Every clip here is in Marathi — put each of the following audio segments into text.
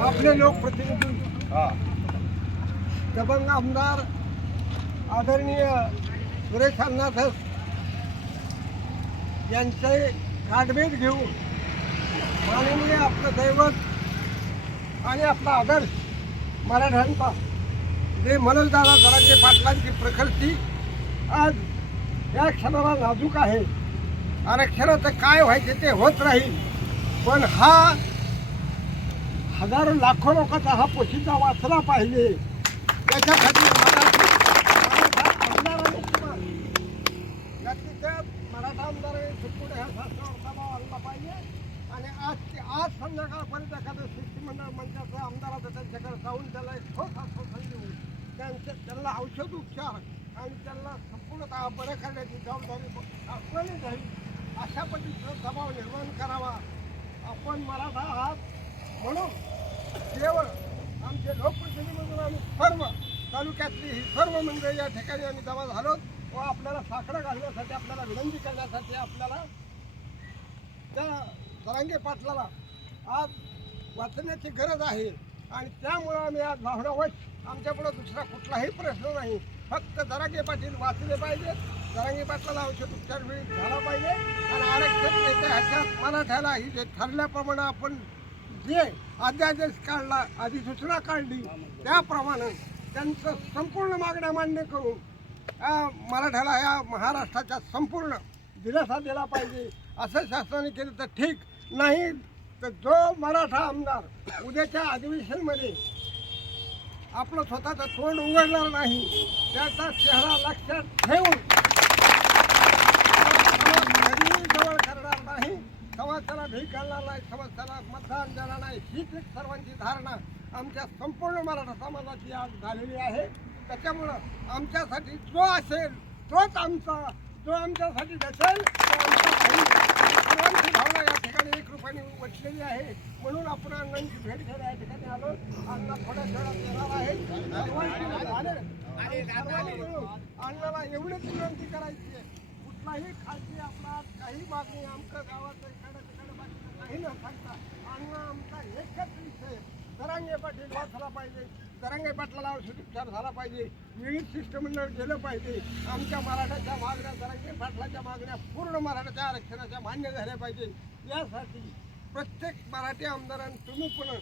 आपले लोकप्रतिनिधी. दबंग आमदार आदरणीय सुरेश अण्णाधस यांचे गाठभेट घेऊन माननीय आपलं दैवत आणि आपला आदर्श मराठ्यांचा जे मनोजदादा जरांगे पाटलांची प्रकृती आज या क्षणाला नाजूक आहे. आरक्षणाचं काय व्हायचे ते होत राहील. पण हा हजारो लाखो लोकांचा हा पोशिंदा वाचला पाहिजे त्याच्यासाठी मराठी मराठा आमदारांनी किंवा मराठा आमदारांनी सुटकुडे ह्या शासनावर दबाव आणला पाहिजे. आणि आज ते- आज संध्याकाळपर्यंत एखादं शिष्टमंडळ मंचाचं आमदाराचं त्यांच्याकडे जाऊन त्याला एक ठोस आश्वासन देऊन त्यांच्या त्यांना औषध उपचार आणि त्यांना संपूर्णतः बरं करण्याची जबाबदारी शासनाने जाईल अशा पद्धतीचा दबाव निर्माण करावा. आपण मराठा आहात म्हणून केवळ आमचे लोकप्रतिनिधीमधून आम्ही सर्व तालुक्यातली ही सर्व मंडळी या ठिकाणी आम्ही जमा झालो व आपल्याला साकडं घालण्यासाठी आपल्याला विनंती करण्यासाठी आपल्याला त्या जरांगे पाटलाला आज वाचण्याची गरज आहे. आणि त्यामुळं आम्ही आज भावनावश आमच्यापुढं दुसरा कुठलाही प्रश्न नाही. फक्त दरांगे पाटील वाचले पाहिजे. दरांगे पाटलाला औषध उपचार वेळी झाला पाहिजे. आणि आरक्षण नेते ह्याच्यात मराठ्याला ही जे ठरल्याप्रमाणे आपण जे अध्यादेश काढला अधिसूचना काढली त्याप्रमाणे त्यांचं संपूर्ण मागण्या मान्य करून मराठ्याला या महाराष्ट्राच्या संपूर्ण दिलासा दिला पाहिजे असं शासनाने केलं तर ठीक. नाही तर जो मराठा आमदार उद्याच्या अधिवेशनमध्ये आपलं स्वतःचं तोंड उघडणार नाही त्याचा चेहरा लक्षात ठेवून समाजाला मतदान देणार नाही हीच एक सर्वांची धारणा. आमच्या संपूर्ण मराठा समाजाची आज झालेली आहे. त्याच्यामुळं आमच्यासाठी जो असेल तोच आमचा जो आमच्यासाठी नसेल तो आमचा सर्वांची भावना या ठिकाणी एक रुपयाने वचलेली आहे. म्हणून आपण अण्णांची भेट घ्यायला या ठिकाणी आलो. अण्णा थोड्या वेळात येणार आहे सर्वांनी मिळून अण्णाला एवढीच विनंती करायची आहे. कुठलाही खाजगी आपला काही मागणी आमचं गावाचं एखाद्या तिकडं सांगता अण्णा आमचा एकच विषय दरांगे पाटील वाचला पाहिजे. दरांगे पाटलाला औषध उपचार झाला पाहिजे. विविध शिष्टमंडळ गेलं पाहिजे. आमच्या मराठाच्या मागण्या दरांगे पाटलाच्या मागण्या पूर्ण मराठाच्या आरक्षणाच्या मान्य झाल्या पाहिजे. यासाठी प्रत्येक मराठी आमदारांनी तुम्ही पण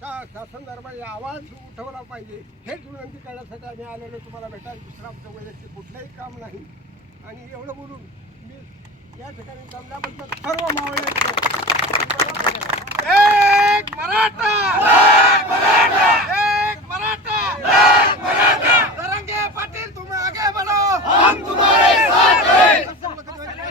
शा शासन दरबारी आवाज उठवला पाहिजे. हेच विनंती करण्यासाठी आम्ही आलेलो तुम्हाला भेटायला दुसरं आमचं वैयक्तिक कुठलंही काम नाही. आणि एवढं बोलून मी या ठिकाणी जमल्याबद्दल सर्व मावळे